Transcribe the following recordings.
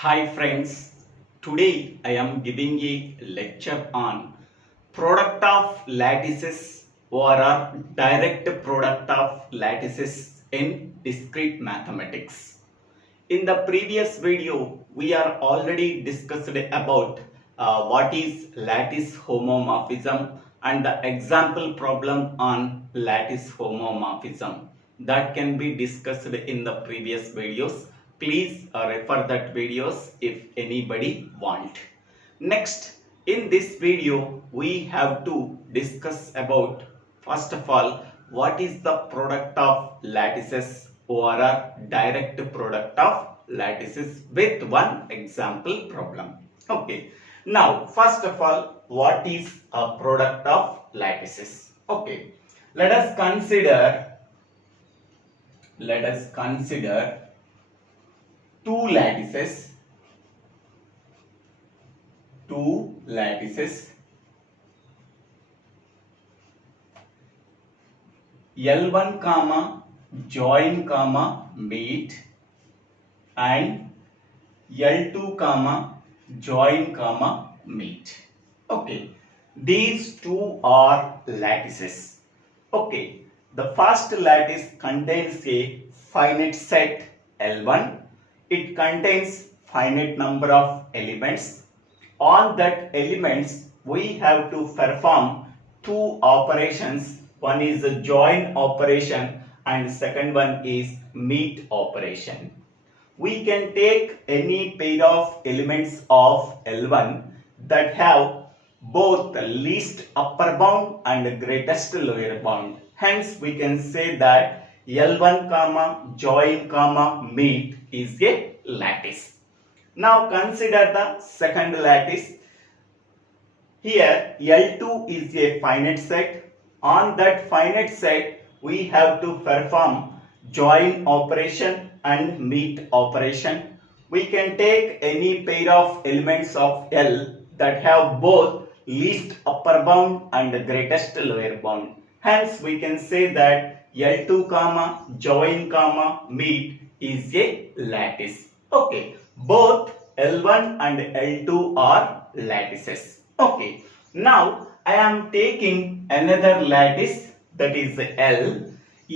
Hi friends, today I am giving a lecture on product of lattices or a direct product of lattices in discrete mathematics. In the previous video, we are already discussed about what is lattice homomorphism and the example problem on lattice homomorphism that can be discussed in the previous videos. Please refer that videos if anybody want. Next, in this video, we have to discuss about first of all what is the product of lattices or a direct product of lattices with one example problem. Okay. Now, first of all, what is a product of lattices? Okay. Let us consider two lattices L1 comma join comma meet and L2 comma join comma meet. Okay, these two are lattices. Okay, the first lattice contains a finite set L1. It contains finite number of elements. On that elements, we have to perform two operations. One is a join operation and second one is meet operation. We can take any pair of elements of L1 that have both the least upper bound and greatest lower bound. Hence, we can say that L1 comma join comma meet is a lattice. Now consider the second lattice. Here L2 is a finite set. On that finite set, we have to perform join operation and meet operation. We can take any pair of elements of L that have both least upper bound and greatest lower bound. Hence, we can say that L2 comma join comma meet is a lattice. Okay, both L1 and L2 are lattices. Okay, now I am taking another lattice, that is L.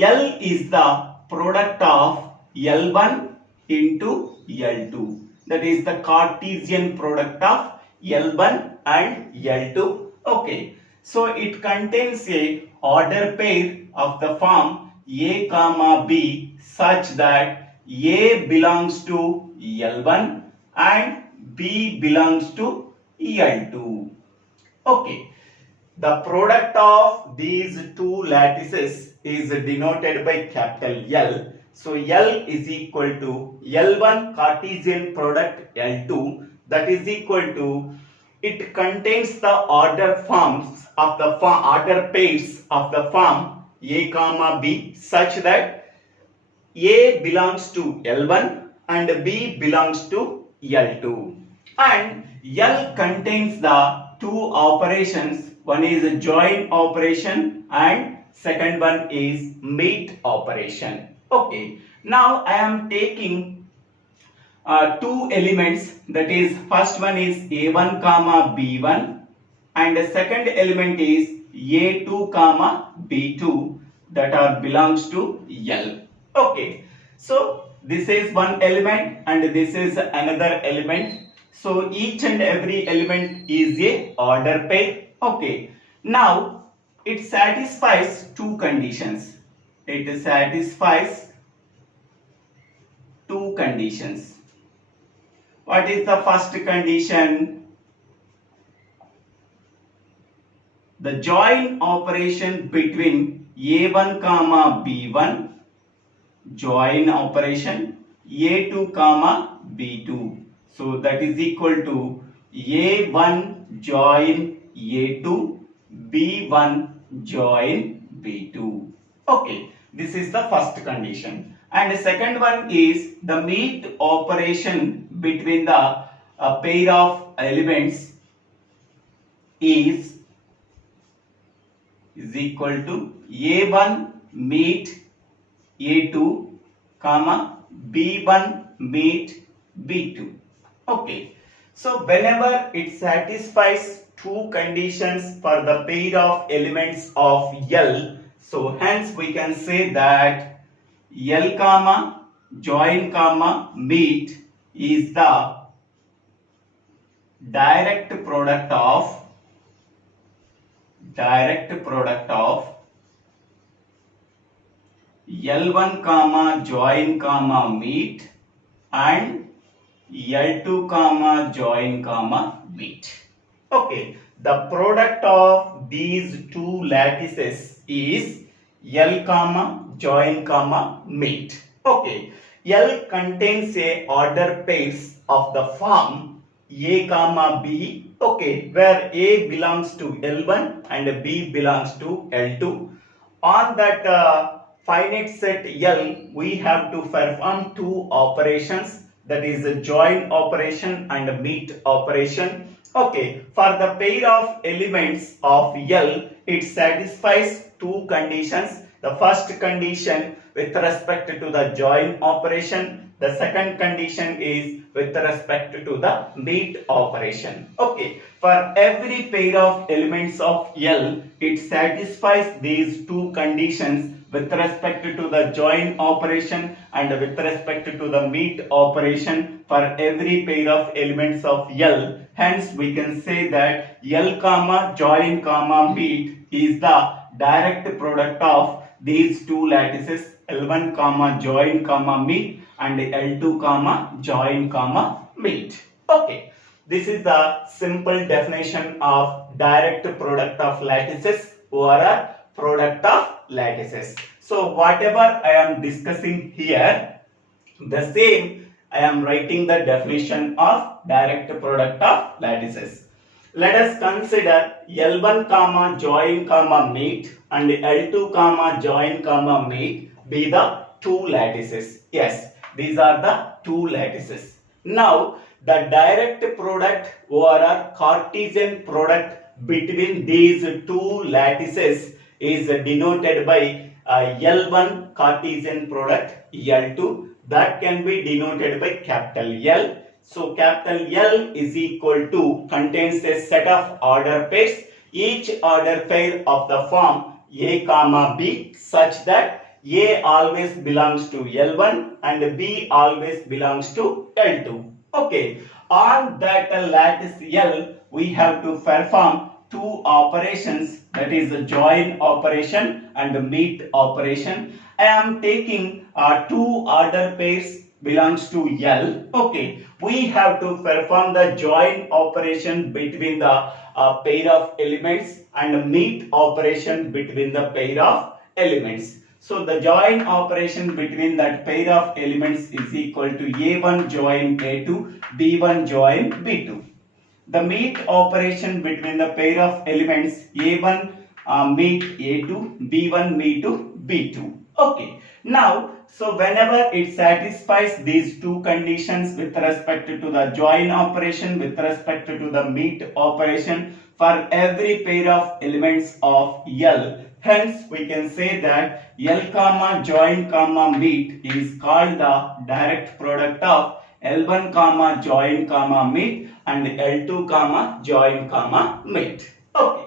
L is the product of L1 into L2. That is the Cartesian product of L1 and L2. Okay, so it contains a order pair of the form A comma B such that A belongs to L1 and B belongs to L2. Okay, the product of these two lattices is denoted by capital L. So L is equal to L1 Cartesian product L2, that is equal to, it contains the order forms of the order pairs of the form A comma B such that A belongs to L1 and B belongs to L2. And L contains the two operations. One is a join operation and second one is meet operation. Okay, now I am taking two elements, that is first one is A1 comma B1 and the second element is A2 comma B2 that are belongs to L. Okay, so this is one element and this is another element. So each and every element is a order pair. Okay, now it satisfies two conditions. It satisfies two conditions. What is the first condition? The join operation between A1 comma B1, join operation A2 comma B2. So that is equal to A1 join A2, B1 join B2. Okay, this is the first condition. And the second one is the meet operation between the pair of elements is equal to A1 meet A2 comma B1 meet B2. Okay. So whenever it satisfies two conditions for the pair of elements of L, so hence we can say that L comma join comma meet is the direct product of L1 comma join comma meet and L2 comma join comma meet. Okay, the product of these two lattices is L comma join comma meet. Okay, L contains a order pairs of the form A comma B. Okay, where A belongs to L1 and B belongs to L2. On that finite set L, we have to perform two operations, that is a join operation and a meet operation. Okay, for the pair of elements of L, it satisfies two conditions. The first condition with respect to the join operation, the second condition is with respect to the meet operation. Okay, for every pair of elements of L, it satisfies these two conditions with respect to the join operation and with respect to the meet operation for every pair of elements of L. Hence, we can say that L comma join comma meet is the direct product of these two lattices L1 comma join comma meet and L2 comma join comma meet. Okay, this is the simple definition of direct product of lattices or a product of lattices. So whatever I am discussing here, the same I am writing the definition of direct product of lattices. Let us consider L1 comma join comma meet and L2 comma join comma meet be the two lattices. Yes, these are the two lattices. Now the direct product or a Cartesian product between these two lattices is denoted by L1 Cartesian product, L2 that can be denoted by capital L. So capital L is equal to contains a set of order pairs, each order pair of the form A comma B such that A always belongs to L1 and B always belongs to L2. Okay, on that lattice L we have to perform two operations, that is a join operation and a meet operation. I am taking two order pairs belongs to L. Okay, we have to perform the join operation between the pair of elements and meet operation between the pair of elements. So the join operation between that pair of elements is equal to A1 join A2, B1 join B2. The meet operation between the pair of elements A1 meet A2, B1 meet to B2. Okay. Now, so whenever it satisfies these two conditions with respect to the join operation, with respect to the meet operation for every pair of elements of L, hence we can say that L comma join comma meet is called the direct product of L1 comma join comma meet and L2 comma join comma meet. Okay,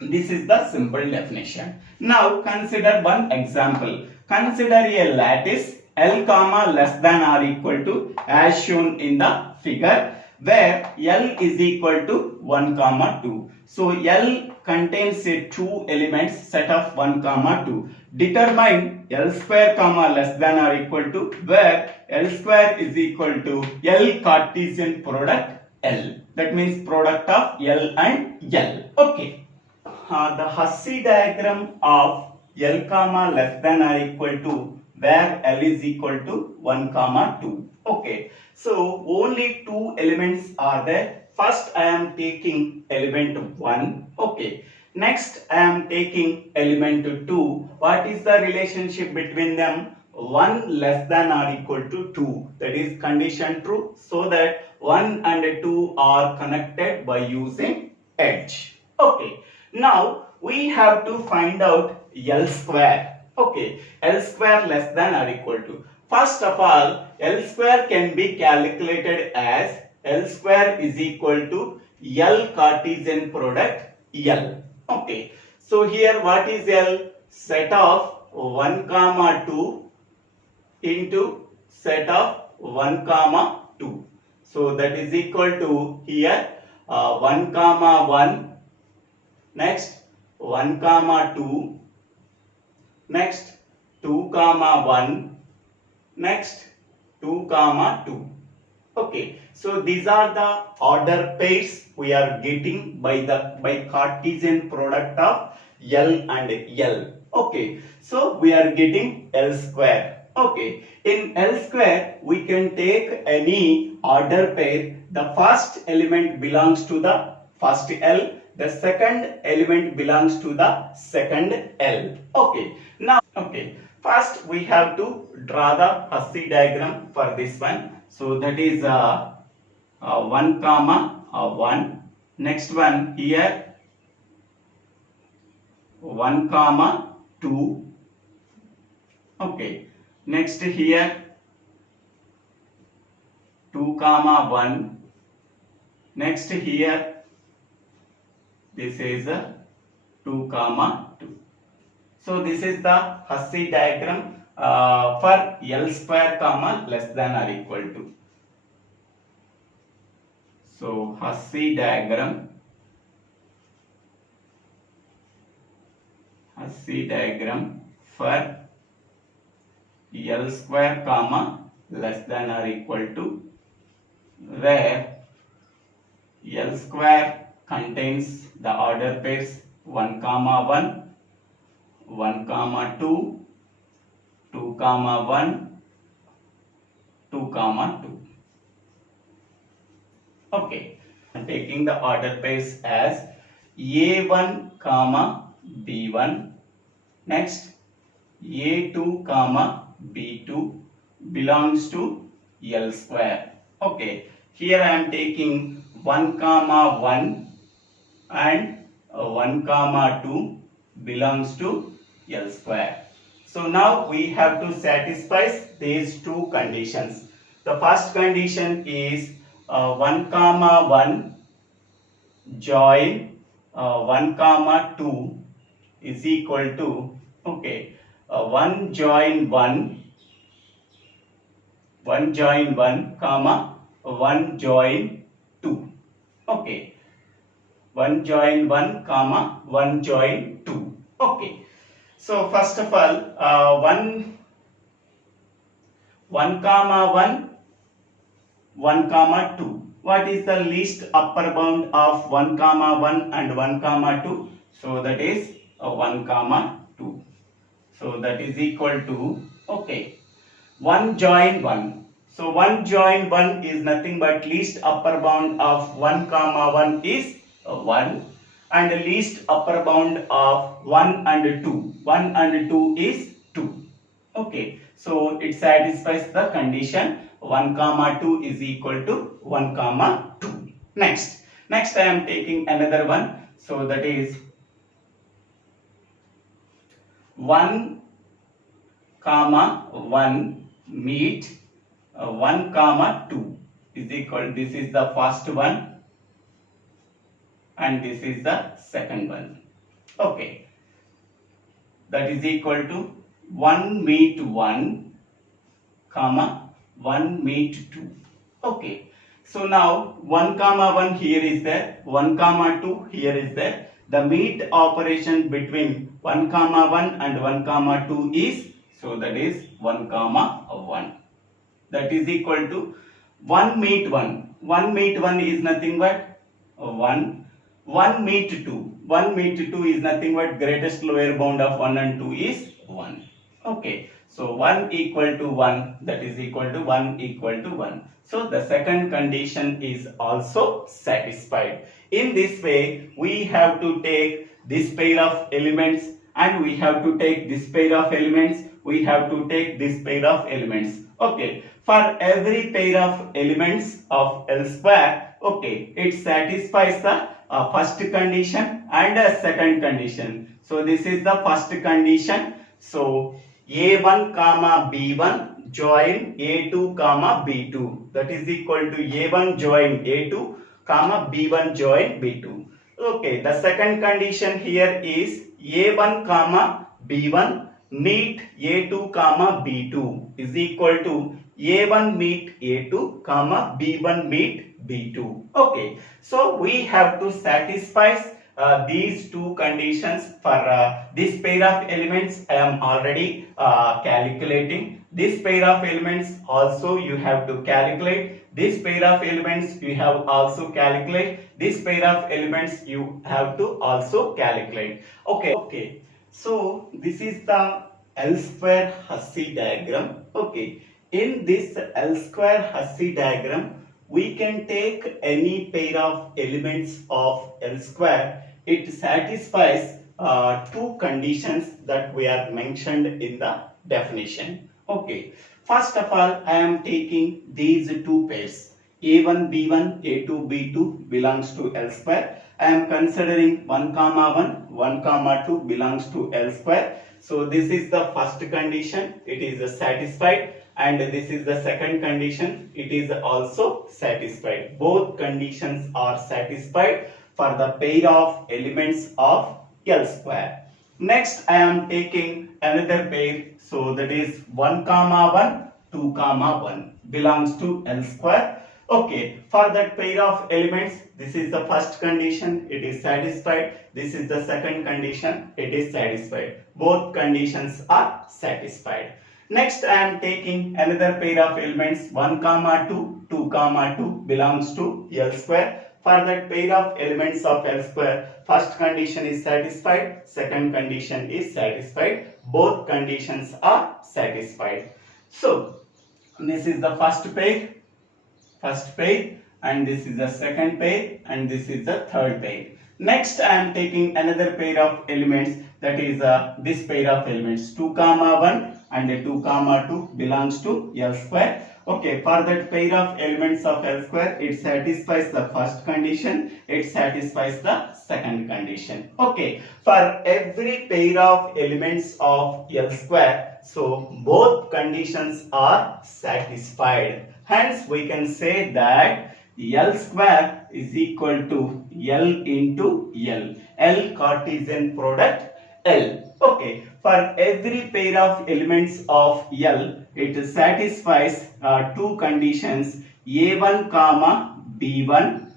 this is the simple definition. Now consider one example. Consider a lattice L comma less than or equal to as shown in the figure, where L is equal to 1 comma 2. So L contains a two elements set of 1 comma 2. Determine L square comma less than or equal to, where L square is equal to L Cartesian product L. That means product of L and L. Okay. The Hussey diagram of L comma less than or equal to, where L is equal to 1 comma 2. Okay. So only two elements are there. First I am taking element 1. Okay. Next I am taking element 2. What is the relationship between them? 1 less than or equal to 2. That is condition true, so that 1 and 2 are connected by using edge. Okay. Now we have to find out L square. Okay. L square less than or equal to. First of all, L square can be calculated as L square is equal to L Cartesian product L. Okay. So here what is L? Set of 1 comma 2 into set of 1 comma 2. So that is equal to here 1 comma 1, next 1 comma 2, next 2 comma 1, next 2 comma 2. Okay, so these are the order pairs we are getting by Cartesian product of L and L. Okay, so we are getting L square. Okay, in L square we can take any order pair. The first element belongs to the first L, the second element belongs to the second L. Okay, now first we have to draw the Hussey diagram for this one. So that is 1 comma 1. Next one here 1 comma 2. Okay. Next here 2 comma 1. Next here this is 2 comma 2. So this is the Hussey diagram for L square comma less than or equal to. So Hussey diagram for L square comma less than or equal to, where L square contains the order pairs 1 comma 1, 1 comma 2, 2 comma 1, 2 comma 2. Okay, I'm taking the order pairs as A1 comma B1, next A2 comma B2 belongs to L square. Okay, here I am taking 1 comma 1 and 1 comma 2 belongs to L square. So now we have to satisfy these two conditions. The first condition is 1 comma 1 join 1 comma 2 is equal to, okay, 1 join 1 comma 1 join 2. Okay, 1 join 1 comma 1 join 2. Okay, so first of all 1 comma 1, 1 comma 2. What is the least upper bound of 1 comma 1 and 1 comma 2? So that is 1 comma 2. So that is equal to, okay, 1 join 1. So 1 join 1 is nothing but least upper bound of 1 comma 1 is 1, and the least upper bound of 1 and 2. 1 and 2 is 2. Okay, so it satisfies the condition 1 comma 2 is equal to 1 comma 2. Next I am taking another one. So that is 1 comma 1 meet 1 comma 2 is equal, this is the first one and this is the second one. Okay, that is equal to 1 meet 1 comma 1 meet 2. Okay, so now 1 comma 1 here is there, 1 comma 2 here is there. The meet operation between 1 comma 1 and 1 comma 2 is, so that is 1 comma 1. That is equal to 1 meet 1. 1 meet 1 is nothing but 1. 1 meet 2. 1 meet 2 is nothing but greatest lower bound of 1 and 2 is 1. Okay, so 1 equal to 1, that is equal to 1 equal to 1. So the second condition is also satisfied. In this way, we have to take this pair of elements and we have to take this pair of elements. We have to take this pair of elements. Okay, for every pair of elements of L square, okay, it satisfies the first condition and a second condition. So this is the first condition. So A1 comma B1 join A2 comma B2, that is equal to A1 join A2 comma B1 join B2. Okay, the second condition here is A1 comma B1 meet A2 comma B2 is equal to A1 meet A2 comma B1 meet B2. Okay, so we have to satisfy these two conditions. For this pair of elements I am already calculating. This pair of elements also you have to calculate. This pair of elements you have also calculate. This pair of elements you have to also calculate. Okay. So this is the L square Hussey diagram. Okay. In this L square Hussey diagram, we can take any pair of elements of L square. It satisfies two conditions that we are mentioned in the definition. Okay. First of all, I am taking these two pairs. A1 B1, A2 B2 belongs to L square. I am considering 1 comma 1, 1 comma 2 belongs to L square. So this is the first condition. It is satisfied. And this is the second condition. It is also satisfied. Both conditions are satisfied for the pair of elements of L square. Next, I am taking another pair. So that is 1 comma 1, 2 comma 1 belongs to L square. Okay, for that pair of elements, this is the first condition, it is satisfied. This is the second condition, it is satisfied. Both conditions are satisfied. Next, I am taking another pair of elements 1 comma 2, 2 comma 2 belongs to L square. For that pair of elements of L square, first condition is satisfied, second condition is satisfied. Both conditions are satisfied. So, this is the first pair, and this is the second pair, and this is the third pair. Next, I am taking another pair of elements, that is this pair of elements 2 comma 1 and 2 comma 2 belongs to L square. Okay, for that pair of elements of L square, it satisfies the first condition, it satisfies the second condition. Okay, for every pair of elements of L square, so both conditions are satisfied. Hence, we can say that L square is equal to L into L. L Cartesian product L. Okay, for every pair of elements of L, it satisfies two conditions A1 comma B1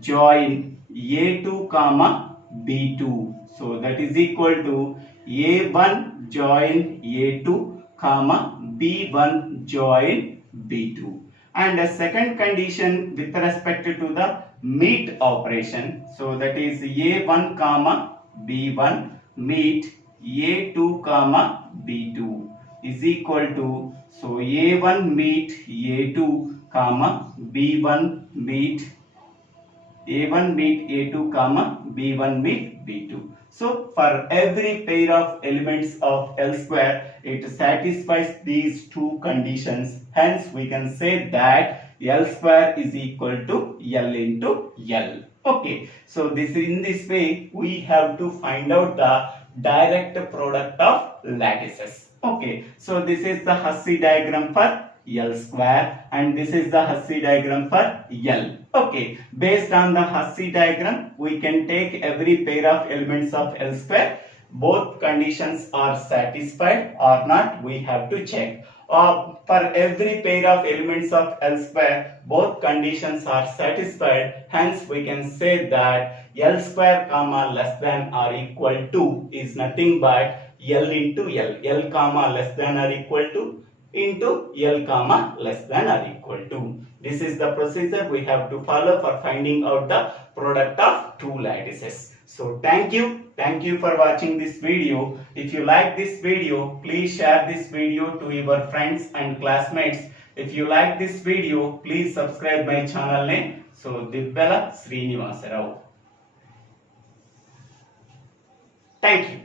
join A2 comma B2. So that is equal to A1 join A2 comma B1 join B2. And a second condition with respect to the meet operation. So that is A1 comma B1 meet A2 comma B2 is equal to, so A1 meet A2 comma B1 meet A1 meet A2 comma B1 meet B2. So for every pair of elements of L square, it satisfies these two conditions. Hence we can say that L square is equal to L into L. Okay, so in this way we have to find out the direct product of lattices. Okay, so this is the Hussey diagram for L square and this is the Hussey diagram for L. Okay, based on the Hussey diagram, we can take every pair of elements of L square. Both conditions are satisfied or not, we have to check. For every pair of elements of L square, both conditions are satisfied. Hence, we can say that L square comma less than or equal to is nothing but L into L. L comma less than or equal to into L comma less than or equal to. This is the procedure we have to follow for finding out the product of two lattices. So thank you for watching this video. If you like this video, please share this video to your friends and classmates. If you like this video, please subscribe my channel name. So Dibbala Srinivasa Rao. Thank you.